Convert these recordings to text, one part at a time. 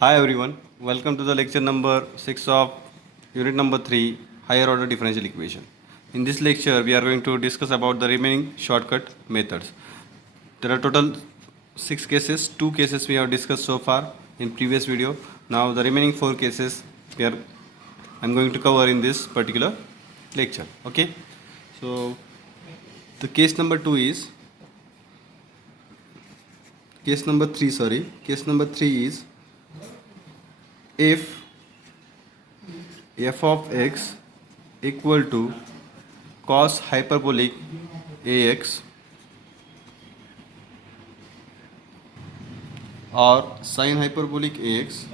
Hi everyone, welcome to the lecture number 6 of unit number 3, higher order differential equation. In this lecture we are going to discuss about the remaining shortcut methods. There are total 6 cases, 2 cases we have discussed so far in previous video. Now the remaining 4 cases I'm going to cover in this particular lecture. Okay, so the case number 2 is case number 3 is if f of x equal to cos hyperbolic ax or sin hyperbolic ax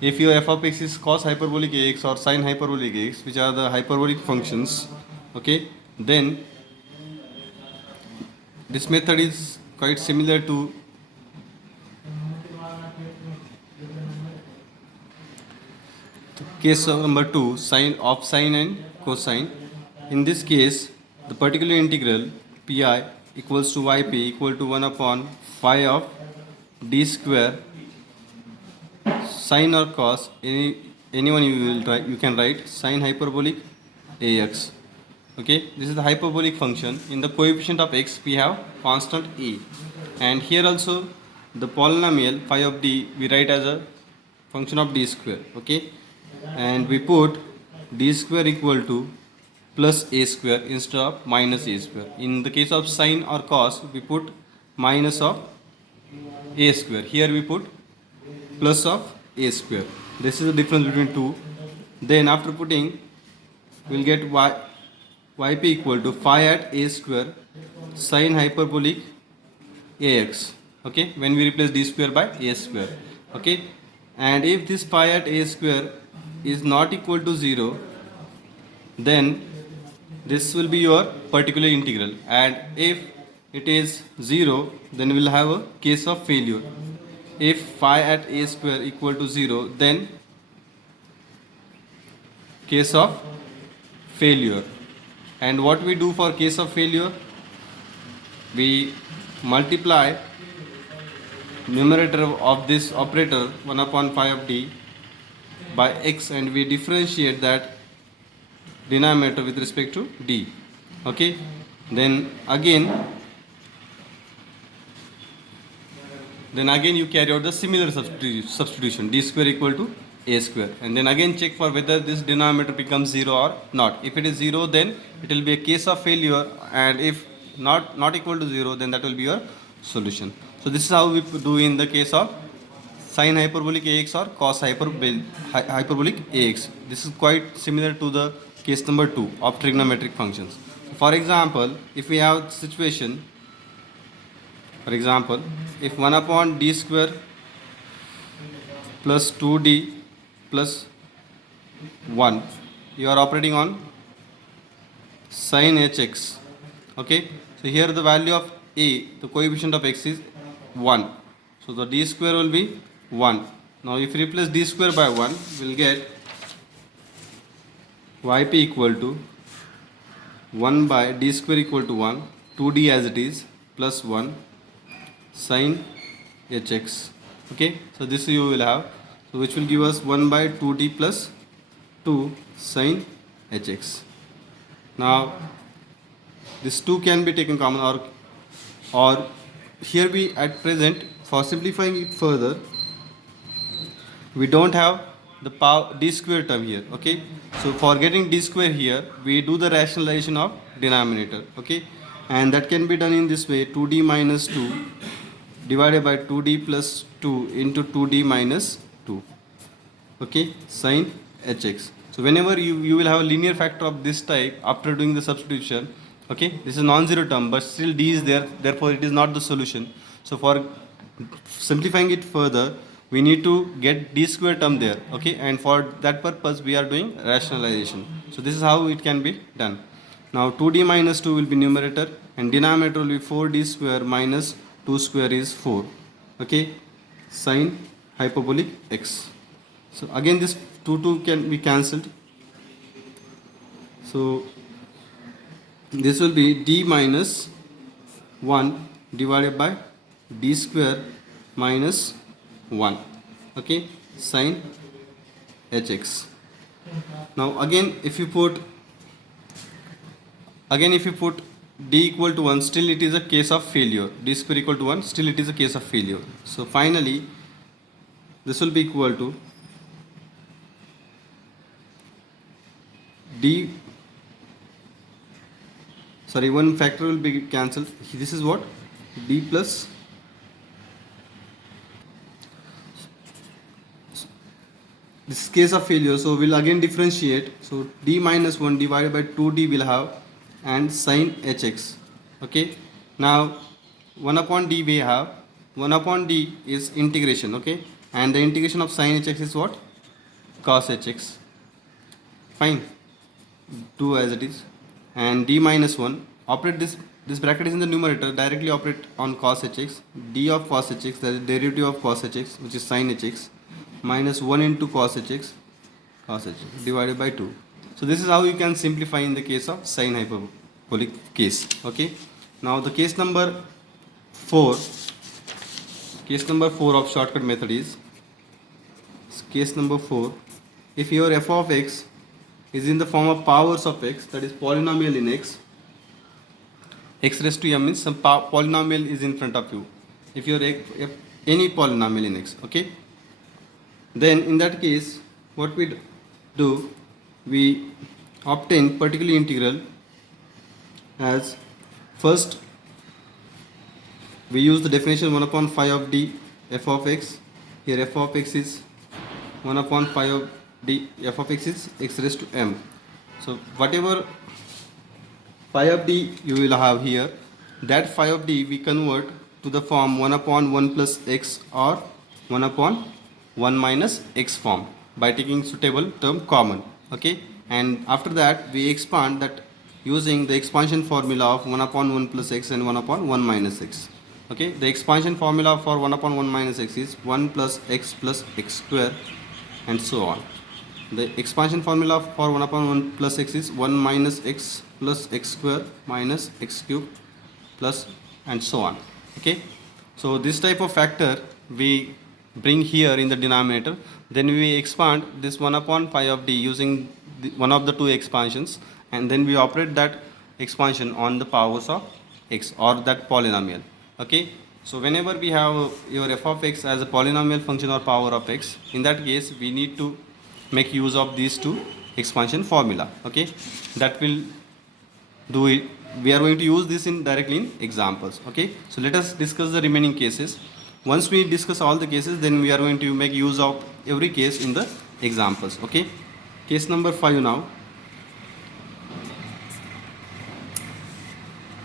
if your f of x is cos hyperbolic ax or sin hyperbolic ax, which are the hyperbolic functions, okay, then this method is quite similar to case number 2, sine and cosine. In this case, the particular integral pi equals to yp equal to 1 upon phi of d square sine or cos, anyone you can write sine hyperbolic ax. Okay, this is the hyperbolic function. In the coefficient of x we have constant a, and here also the polynomial phi of d we write as a function of d square. Okay, and we put d square equal to plus a square instead of minus a square. In the case of sine or cos we put minus of a square, here we put plus of a square. This is the difference between two. Then after putting we will get yp equal to phi at a square sine hyperbolic ax. Okay, when we replace d square by a square. Okay, and if this phi at a square is not equal to 0, then this will be your particular integral, and if it is 0, then we will have a case of failure. If phi at a square equal to 0, then case of failure. And what we do for case of failure, we multiply numerator of this operator 1 upon phi of d by x, and we differentiate that denominator with respect to d. Okay, then again you carry out the similar substitution, d square equal to a square, and then again check for whether this denominator becomes 0 or not. If it is 0, then it will be a case of failure, and if not equal to 0, then that will be your solution. So this is how we do in the case of sin hyperbolic ax or cos hyperbolic ax. This is quite similar to the case number 2 of trigonometric functions. For example, if we have situation, for example, if 1 upon d square plus 2d plus 1, you are operating on sin hx. Okay, so here the value of a, the coefficient of x is 1, so the d square will be 1. Now if you replace d square by 1, we will get yp equal to 1 by d square equal to 1, 2d as it is, plus 1 sin hx. Okay, so this you will have, so which will give us 1 by 2d plus 2 sin hx. Now this 2 can be taken common, or here we at present, for simplifying it further, we don't have the power d square term here. Okay, so for getting d square here, we do the rationalization of denominator. Okay, and that can be done in this way: 2d minus 2 divided by 2d plus 2 into 2d minus 2. Okay, sin hx. So whenever you will have a linear factor of this type after doing the substitution, okay, this is non-zero term, but still d is there, therefore it is not the solution. So for simplifying it further, we need to get d square term there. Okay, and for that purpose we are doing rationalization. So this is how it can be done. Now 2d minus 2 will be numerator, and denominator will be 4d square minus 2 square is 4. Okay, sin hyperbolic x. So again this 2 can be cancelled. So this will be d minus 1 divided by d square minus 1, okay, sin hx. Now again if you put d equal to 1, still it is a case of failure. D square equal to 1, still it is a case of failure. So finally this will be equal to d, sorry, one factor will be cancelled. This is what? D plus, this is case of failure, so we'll again differentiate. So d minus 1 divided by 2d will have, and sin hx, okay. Now 1 upon d we have, 1 upon d is integration, okay, and the integration of sin hx is what? Cos hx. Fine, do as it is. And d minus 1, operate this bracket is in the numerator, directly operate on cos hx. D of cos hx, that is derivative of cos hx, which is sin hx, minus 1 into cos hx divided by 2. So this is how you can simplify in the case of sin hyperbolic case, okay. Now the case number 4 of shortcut method is case number 4. If your f of x is in the form of powers of x, that is polynomial in x raised to m means some polynomial is in front of you. If your any polynomial in x, okay, then in that case what we do, we obtain particular integral as, first we use the definition 1 upon phi of d f of x. Here f of x is 1 upon phi of d f of x is x raised to m. So whatever phi of d you will have here, that phi of d we convert to the form 1 upon 1 plus x or 1 upon 1 minus x form by taking suitable term common, okay. And after that we expand that using the expansion formula of 1 upon 1 plus x and 1 upon 1 minus x, okay. The expansion formula for 1 upon 1 minus x is 1 plus x square and so on. The expansion formula for 1 upon 1 plus x is 1 minus x plus x square minus x cube plus and so on, okay. So this type of factor we bring here in the denominator, then we expand this 1 upon phi of d using one of the two expansions, and then we operate that expansion on the powers of x or that polynomial, okay. So whenever we have your f of x as a polynomial function or power of x, in that case we need to make use of these two expansion formula, okay. That will do it. We are going to use this in directly in examples, okay. So let us discuss the remaining cases. Once we discuss all the cases, then we are going to make use of every case in the examples, okay. Case number 5 now.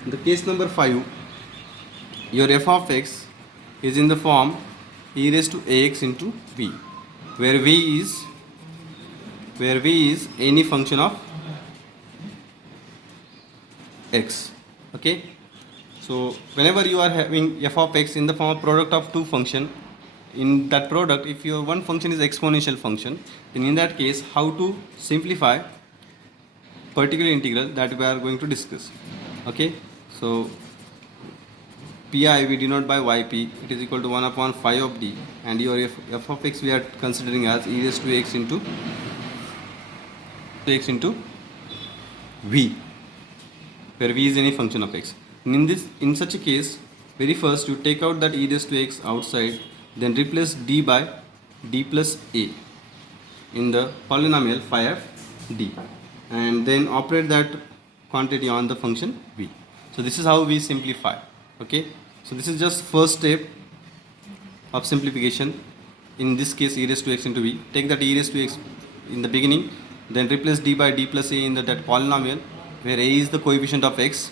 In the case number 5, your f of x is in the form e raised to ax into v, where v is any function of x, okay. So whenever you are having f of x in the form of product of two function, in that product if your one function is exponential function, then in that case how to simplify particular integral, that we are going to discuss, okay. So pi we denote by yp, it is equal to 1 upon phi of d, and your f of x we are considering as e raised to x into v, where v is any function of x. In such a case, very first you take out that e raised to x outside, then replace d by d plus a in the polynomial phi of d, and then operate that quantity on the function v. So this is how we simplify, okay. So this is just first step of simplification. In this case e raised to x into v, take that e raised to x in the beginning, then replace d by d plus a in that polynomial, where a is the coefficient of x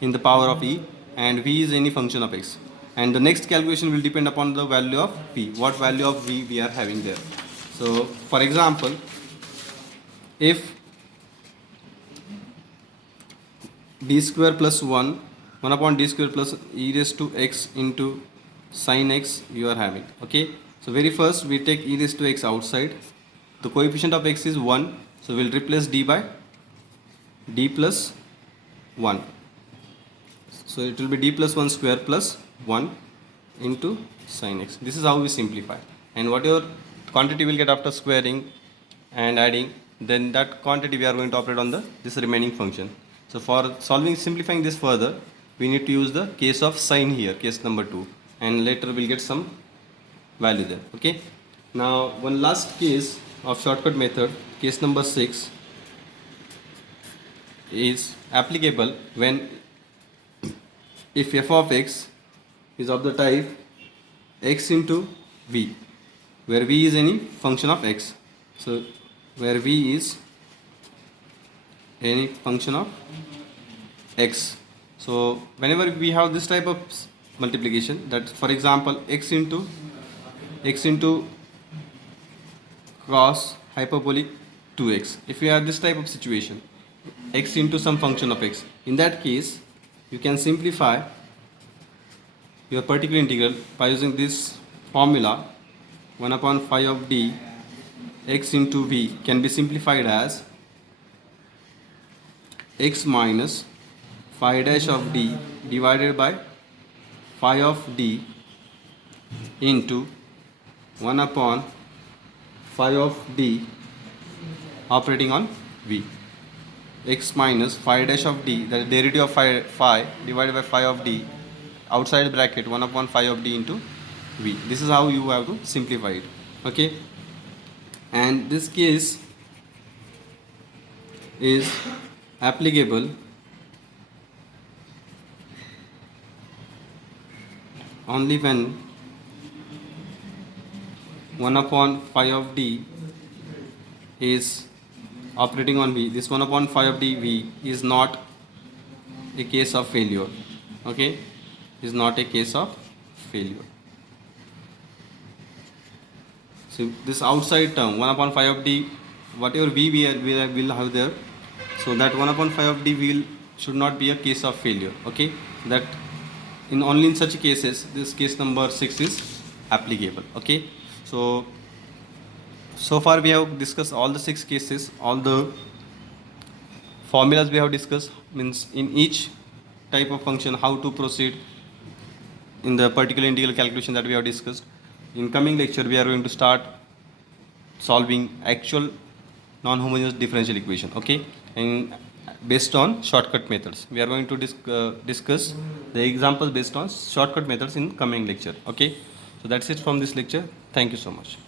in the power of e and v is any function of x, and the next calculation will depend upon the value of v, what value of v we are having there. So for example, if d square plus 1 upon d square plus e raised to x into sin x you are having, okay. So very first we take e raised to x outside, the coefficient of x is 1, so we'll replace d by d plus 1. So it will be d plus 1 square plus 1 into sin x. This is how we simplify. And whatever quantity will get after squaring and adding, then that quantity we are going to operate on this remaining function. So for simplifying this further, we need to use the case of sin here, case number 2, and later we'll get some value there. Okay. Now one last case of shortcut method, case number 6, is applicable when if f of x is of the type x into v, where v is any function of x. So where v is any function of x. So whenever we have this type of multiplication, that for example x into cos hyperbolic 2x, if we have this type of situation, x into some function of x, in that case you can simplify your particular integral by using this formula. 1 upon phi of d x into v can be simplified as x minus phi dash of d divided by phi of d into 1 upon phi of d operating on v. X minus phi dash of d, that is derivative of phi divided by phi of d, outside bracket 1 upon phi of d into v. This is how you have to simplify it. Okay. And this case is applicable only when 1 upon phi of d is operating on v. This 1 upon phi of d v is not a case of failure. Okay, is not a case of failure. So this outside term 1 upon phi of d, whatever v we will have there, so that 1 upon phi of d should not be a case of failure. Okay, that in only in such cases this case number 6 is applicable. Okay, so far we have discussed all the 6 cases, all the formulas we have discussed, means in each type of function how to proceed in the particular integral calculation that we have discussed. In coming lecture we are going to start solving actual non-homogeneous differential equation. Okay, and based on shortcut methods we are going to discuss the examples based on shortcut methods in coming lecture. Okay, so that's it from this lecture. Thank you so much.